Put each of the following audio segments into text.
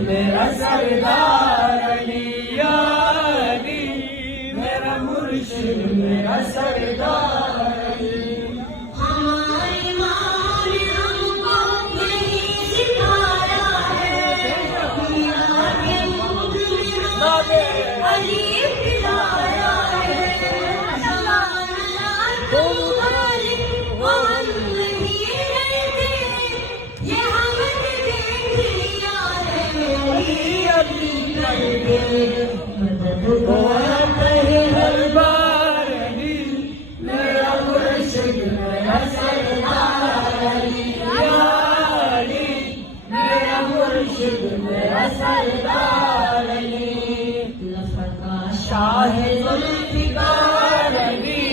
मेरा सरदार अली, या अली मेरा मुर्शिद मेरा सरदार अली। हमारे माँ ने हमको यही सिखाया है, यारे मुझ में अली पिलाया है। तुम्हारे हम नहीं रहते, ये हमने देख लिया है। अली करके मदद कहे हर बार अली मेरा मुर्शिद मेरा सरदार अली, या अली मेरा मुर्शिद मेरा सरदार अली। शाह जुल्फ़िकार अली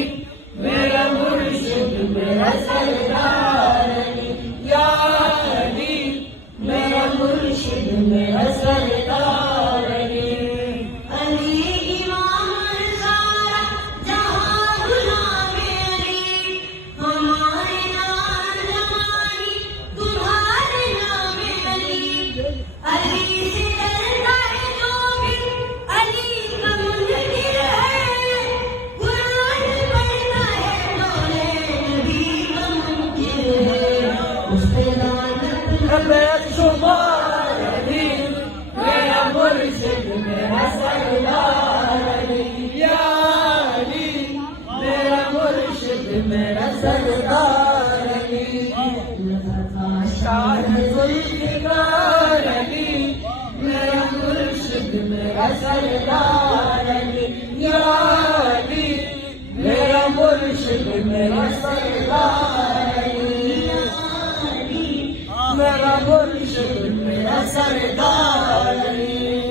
मेरा मुर्शिद मेरा सरदार अली, या अली मेरा मुर्शिद मेरा सरदार अली। अली इमाम सारा जहां गुलामे अली, हमारे नाम जमानी तुम्हारे नामे अली। अली से डरता है जो भी अली का मुनकिर है, कुरान पढ़ता है मौले नबी का मुनकिर है। उस पे लानत बेशुमार अली मेरा मुर्शिद मेरा सरदार अली, या अली मेरा मुर्शिद मेरा सरदार अली। शाह जुल्फ़िकार अली मेरा मुर्शिद मेरा सरदार अली, या अली मेरा मुर्शिद मेरा सरदार अली। मेरा मुर्शिद मेरा सरदार अली।